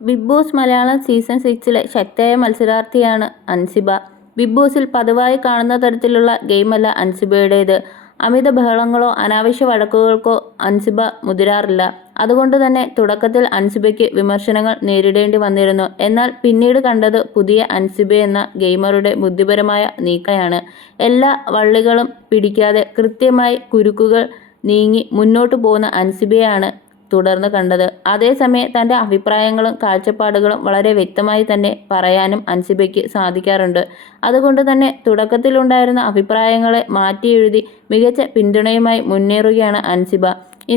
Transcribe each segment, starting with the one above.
Big boss Malayalam season 6-ലെ ശക്തയായ മത്സരാർത്ഥിയാണ് അൻസിബ. ബിഗ് ബോസിൽ പതിവായി കാണുന്ന തരത്തിലുള്ള ഗെയിമല്ല അൻസിബയുടേത്. അമിത ബഹളങ്ങളോ അനാവശ്യ വഴക്കുകൾക്കോ അൻസിബ മുതിരാറില്ല. അതുകൊണ്ട് തന്നെ തുടക്കത്തിൽ അൻസിബയ്ക്ക് വിമർശനങ്ങൾ നേരിടേണ്ടി വന്നിരുന്നു. എന്നാൽ പിന്നീട് കണ്ടത് പുതിയ അൻസിബയെന്ന ഗെയിമറുടെ ബുദ്ധിപരമായ നീക്കമാണ്. എല്ലാ വള്ളികളും പിടിക്കാതെ കൃത്യമായി കുരുക്കുകൾ നീങ്ങി മുന്നോട്ടു പോകുന്ന അൻസിബയാണ് തുടർന്ന് കണ്ടത്. അതേസമയം തൻ്റെ അഭിപ്രായങ്ങളും കാഴ്ചപ്പാടുകളും വളരെ വ്യക്തമായി തന്നെ പറയാനും അൻസിബയ്ക്ക് സാധിക്കാറുണ്ട്. അതുകൊണ്ട് തന്നെ തുടക്കത്തിലുണ്ടായിരുന്ന അഭിപ്രായങ്ങളെ മാറ്റിയെഴുതി മികച്ച പിന്തുണയുമായി മുന്നേറുകയാണ് അൻസിബ.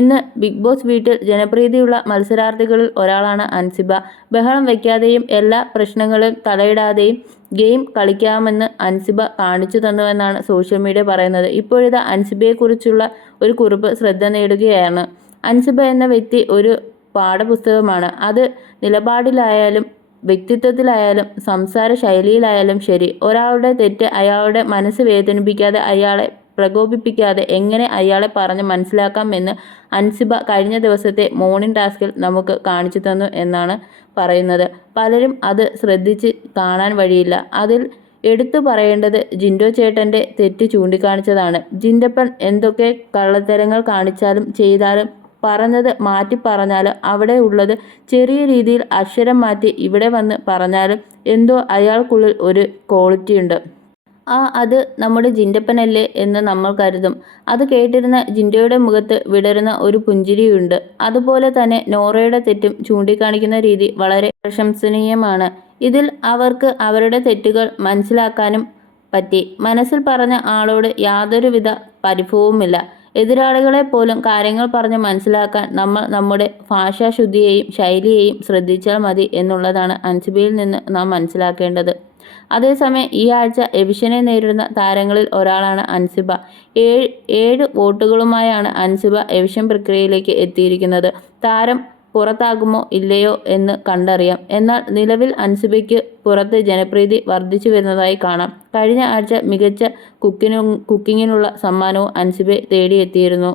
ഇന്ന് ബിഗ് ബോസ് വീട്ടിൽ ജനപ്രീതിയുള്ള മത്സരാർത്ഥികളിൽ ഒരാളാണ് അൻസിബ. ബഹളം വയ്ക്കാതെയും എല്ലാ പ്രശ്നങ്ങളിലും തലയിടാതെയും ഗെയിം കളിക്കാമെന്ന് അൻസിബ കാണിച്ചു തന്നുവെന്നാണ് സോഷ്യൽ മീഡിയ പറയുന്നത്. ഇപ്പോഴിതാ അൻസിബയെക്കുറിച്ചുള്ള ഒരു കുറിപ്പ് ശ്രദ്ധ നേടുകയാണ്. അൻസിബ എന്ന വ്യക്തി ഒരു പാഠപുസ്തകമാണ്. അത് നിലപാടിലായാലും വ്യക്തിത്വത്തിലായാലും സംസാര ശൈലിയിലായാലും ശരി. ഒരാളുടെ തെറ്റ് അയാളുടെ മനസ്സ് വേദനിപ്പിക്കാതെ അയാളെ പ്രകോപിപ്പിക്കാതെ എങ്ങനെ അയാളെ പറഞ്ഞ് മനസ്സിലാക്കാം എന്ന് അൻസിബ കഴിഞ്ഞ ദിവസത്തെ മോർണിംഗ് ടാസ്കിൽ നമുക്ക് കാണിച്ചു തന്നു എന്നാണ് പറയുന്നത്. പലരും അത് ശ്രദ്ധിച്ച് കാണാൻ വഴിയില്ല. അതിൽ എടുത്തു പറയേണ്ടത് ജിൻഡോ ചേട്ടൻ്റെ തെറ്റ് ചൂണ്ടിക്കാണിച്ചതാണ്. ജിൻഡപ്പൻ എന്തൊക്കെ കള്ളത്തരങ്ങൾ കാണിച്ചാലും ചെയ്താലും പറഞ്ഞത് മാറ്റി പറഞ്ഞാലും അവിടെ ഉള്ളത് ചെറിയ രീതിയിൽ അക്ഷരം മാറ്റി ഇവിടെ വന്ന് പറഞ്ഞാലും എന്തോ അയാൾക്കുള്ളിൽ ഒരു ക്വാളിറ്റി ഉണ്ട്. അത് നമ്മുടെ ജിൻഡപ്പനല്ലേ എന്ന് നമ്മൾ കരുതും. അത് കേട്ടിരുന്ന ജിൻഡോയുടെ മുഖത്ത് വിടരുന്ന ഒരു പുഞ്ചിരിയുണ്ട്. അതുപോലെ തന്നെ നോറയുടെ തെറ്റും ചൂണ്ടിക്കാണിക്കുന്ന രീതി വളരെ പ്രശംസനീയമാണ്. ഇതിൽ അവർക്ക് അവരുടെ തെറ്റുകൾ മനസ്സിലാക്കാനും പറ്റി. മനസ്സിൽ പറഞ്ഞ ആളോട് യാതൊരുവിധ പരിഭവവുമില്ല. എതിരാളികളെ പോലും കാര്യങ്ങൾ പറഞ്ഞ് മനസ്സിലാക്കാൻ നമ്മൾ നമ്മുടെ ഭാഷാശുദ്ധിയെയും ശൈലിയെയും ശ്രദ്ധിച്ചാൽ മതി എന്നുള്ളതാണ് അൻസിബയിൽ നിന്ന് നാം മനസ്സിലാക്കേണ്ടത്. അതേസമയം ഈ ആഴ്ച എവിഷനെ നേരിടുന്ന താരങ്ങളിൽ ഒരാളാണ് അൻസിബ. 7 വോട്ടുകളുമായാണ് അൻസിബ എവിഷൻ പ്രക്രിയയിലേക്ക് എത്തിയിരിക്കുന്നത്. താരം പുറത്താകുമോ ഇല്ലയോ എന്ന് കണ്ടറിയാം. എന്നാൽ നിലവിൽ അൻസിബയ്ക്ക് പുറത്ത് ജനപ്രീതി വർദ്ധിച്ചു വരുന്നതായി കാണാം. കഴിഞ്ഞ ആഴ്ച മികച്ച കുക്കിങ്ങിനുള്ള സമ്മാനവും അൻസിബയെ തേടിയെത്തിയിരുന്നു.